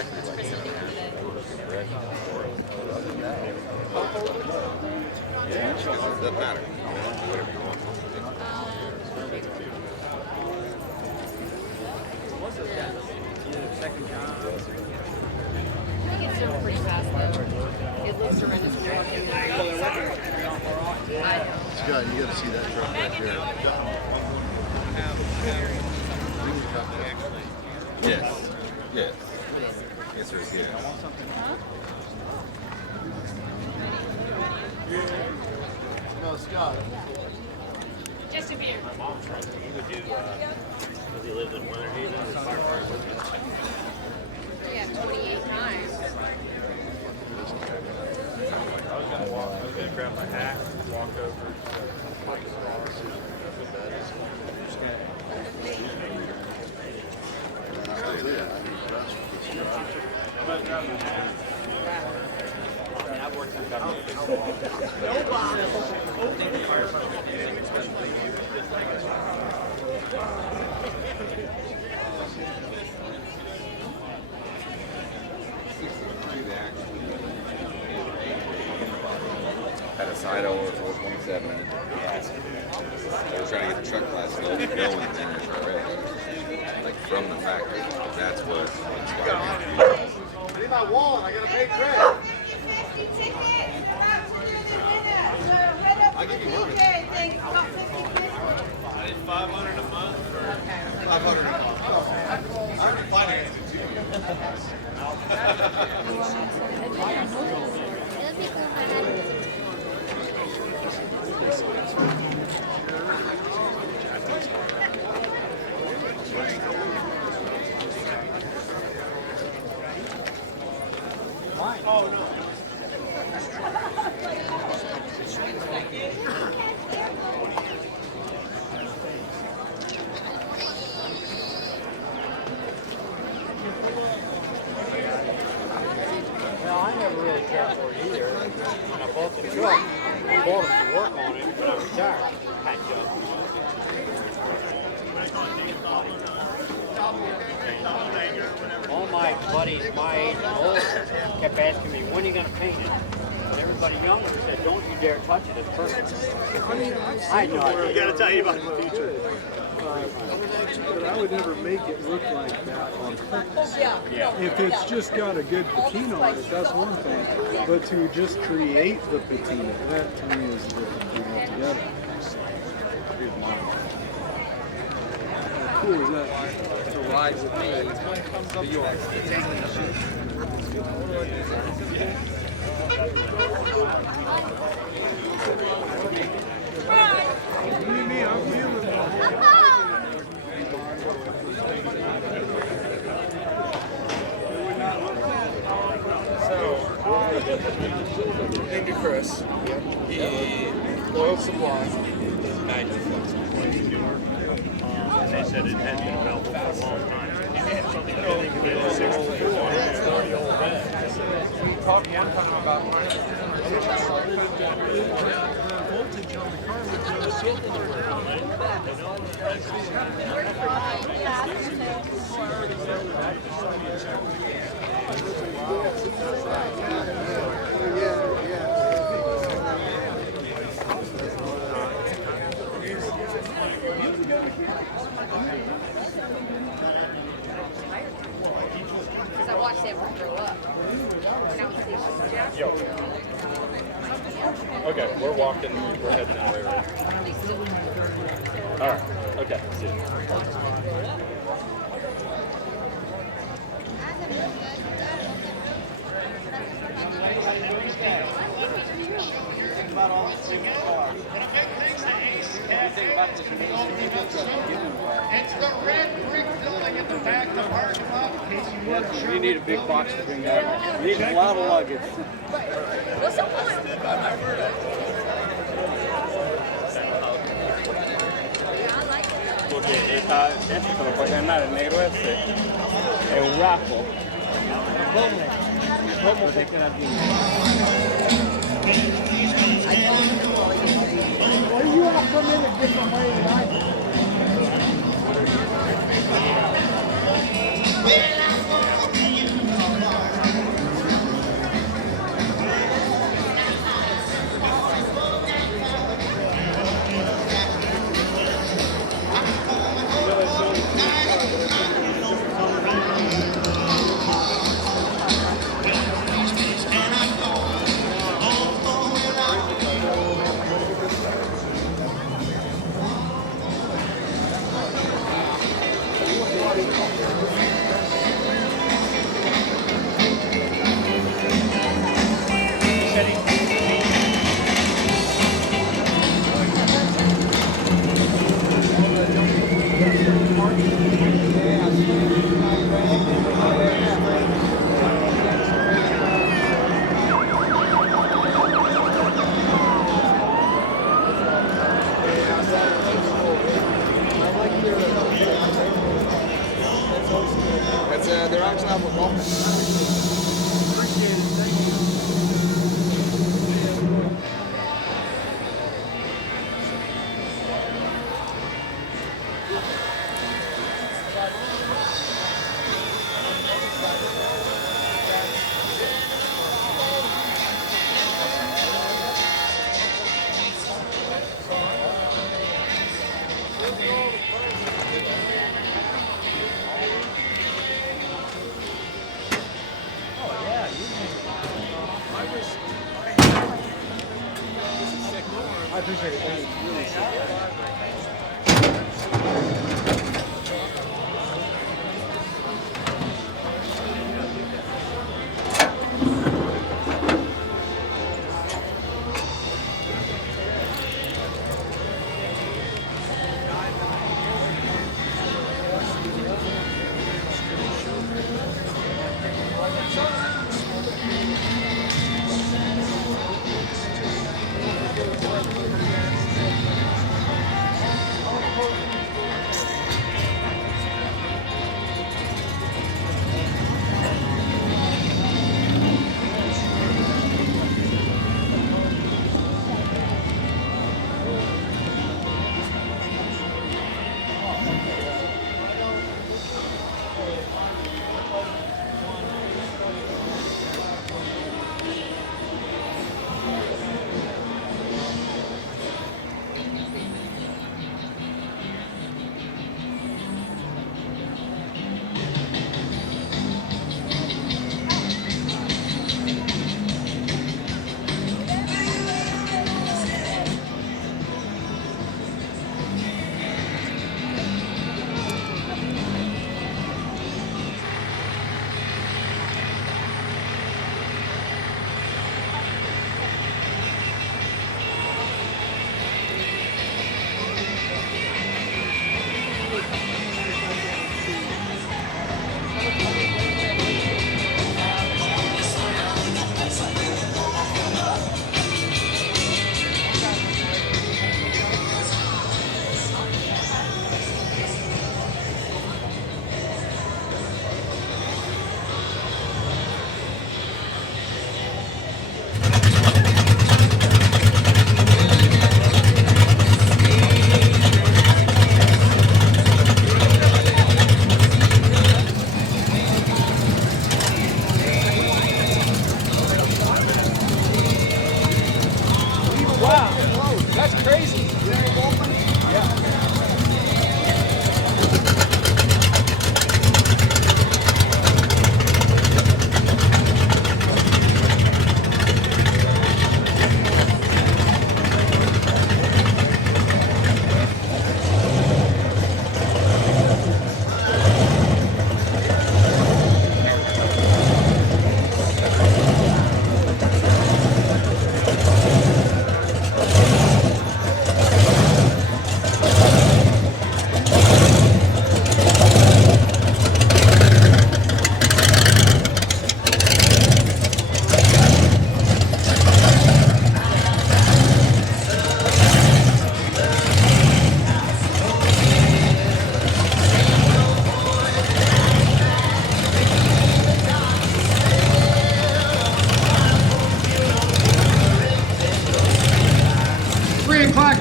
exactly like that. Yeah, it doesn't matter. Whatever you want. It's still pretty fast though. It looks horrendous when you're walking in. I know. Scott, you got to see that truck right there. Yes. Yes. Yes, sir. Yes. No, Scott. Just a beer. Because he lived in Winter Haven, his car with me. Yeah, 28 times. I was gonna grab my hat, walk over. I've worked in government. Had a side over 427. They were trying to get the truck class going in this already. Like from the factory. That's what inspired me. I need my wallet. I got to pay credit. I'll give you money. I did 500 a month. 500 a month. I can finance it too. Oh, no. Well, I never really cared for it either. When I bought the truck, I bought it to work on it when I retired. Patch up. All my buddies my age and older kept asking me, when are you going to paint it? And everybody younger said, don't you dare touch it, it's perfect. I had no idea. I got to tell you about the future. But I would never make it look like that on purpose. Yeah. If it's just got a good patina on it, that's one thing. But to just create the patina, that to me is a different thing altogether. How cool is that? To ride with me to York. Believe me, I'm feeling it. Thank you, Chris. The oil supply is magnificent. And they said it had been available for a long time. We talked one time about Voltage on the car would go so far down. Because I watched them grow up. And I was thinking, Jack. Yo. Okay, we're walking, we're heading that way, right? They still Alright, okay, see you. It's the red brick building in the back of the parking lot. In case you weren't sure. You need a big box to bring that. You need a lot of luggage. What's the point? Porque esta esto lo puede ganar el negro este. Es un raffle. ¿Cómo se queda aquí? Why do you all come in a different way than I do? appreciate it. Thank you. Really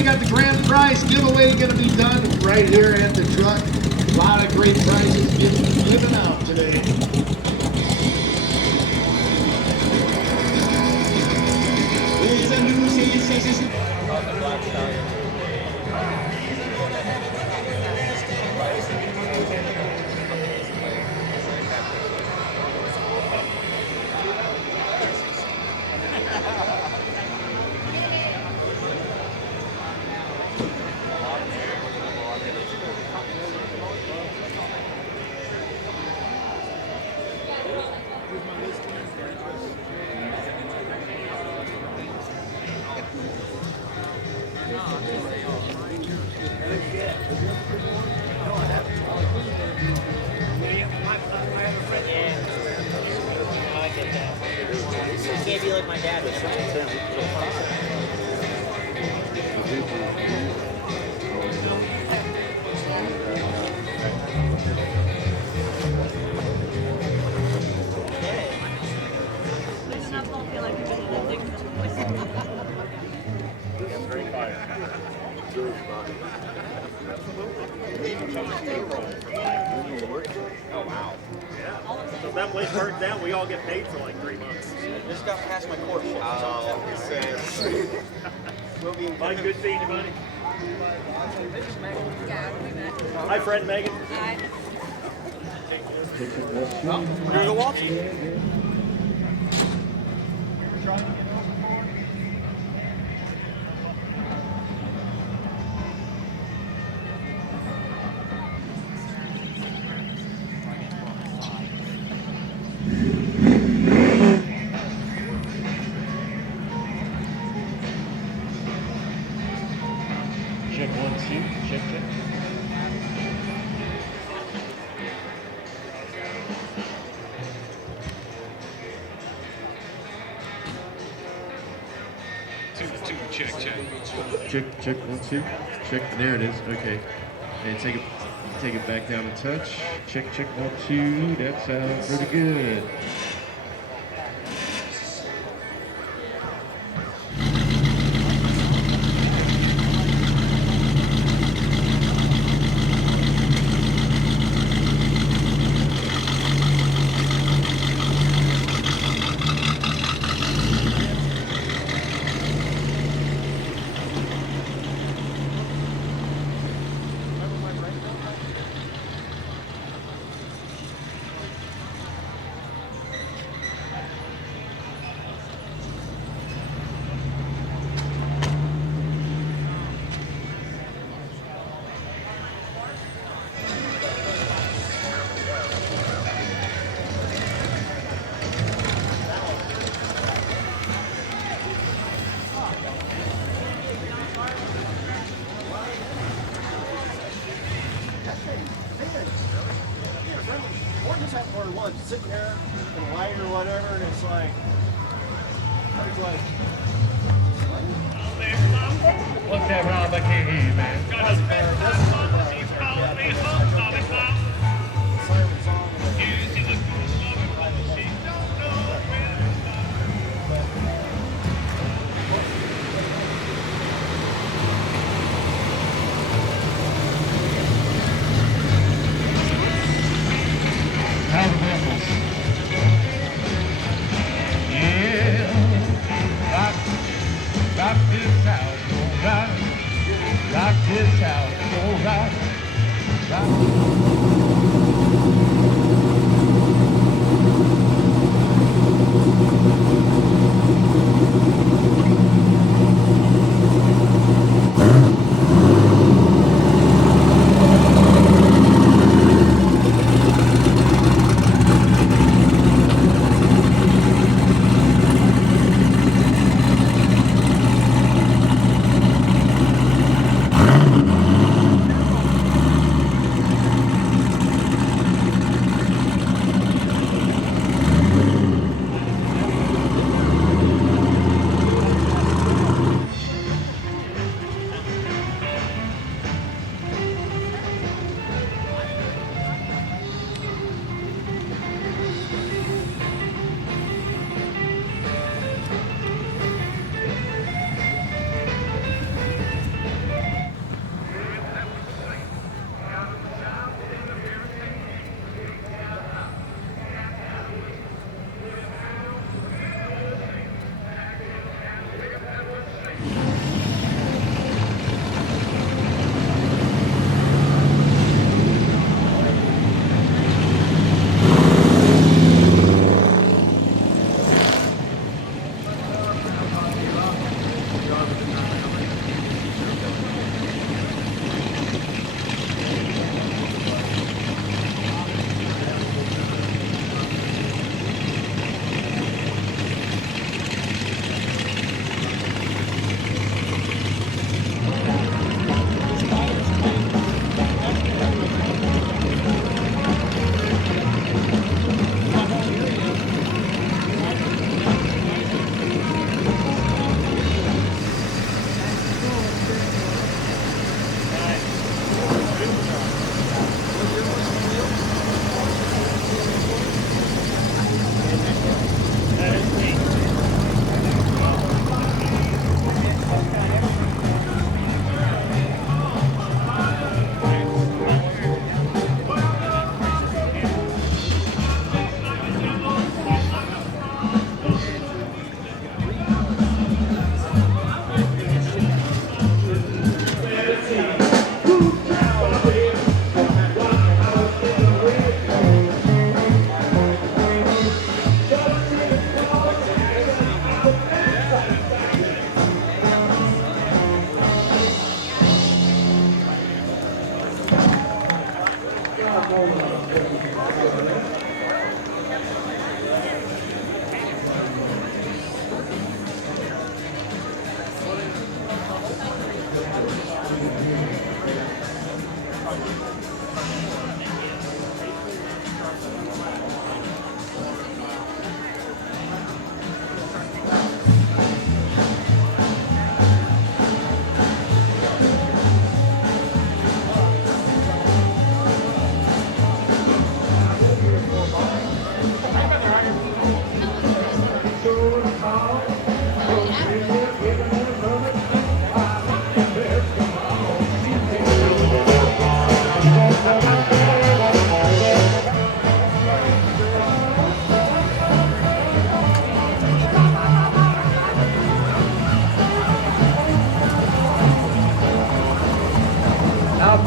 We got the grand prize giveaway going to be done right here at the truck. A lot of great prizes given out today. Can't be like my dad was. Oh wow. So if that place burns down, we all get paid for like 3 months. Just got past my course. We'll be Mike, good seeing you, buddy. Yeah, we met. Hi, Fred and Megan. Hi. You're the walkie. 2. Check, check. Check, check. Check, check, 1, 2. Check, there it is. Okay. And take it back down a touch. Check, check, 1, 2. That sounds pretty good. Sitting there in the light or whatever, and it's like, What's that Rob McKee, man? How the Bengals. Yeah, rock this house, alright. Rock this house, alright.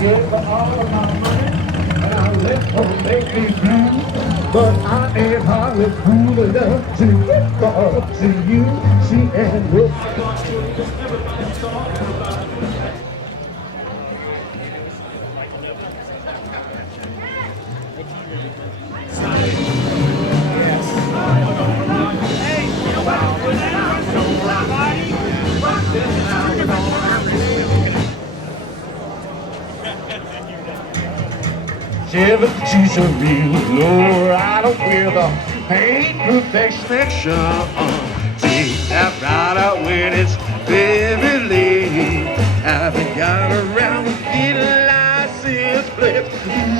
gave her all of my money, and I let her make me blue. But I ain't hardly cool enough to get up to you. She ain't look. She's a real low rider with a paint perfection. Take that rider when it's very late. Haven't got around to get a license plate.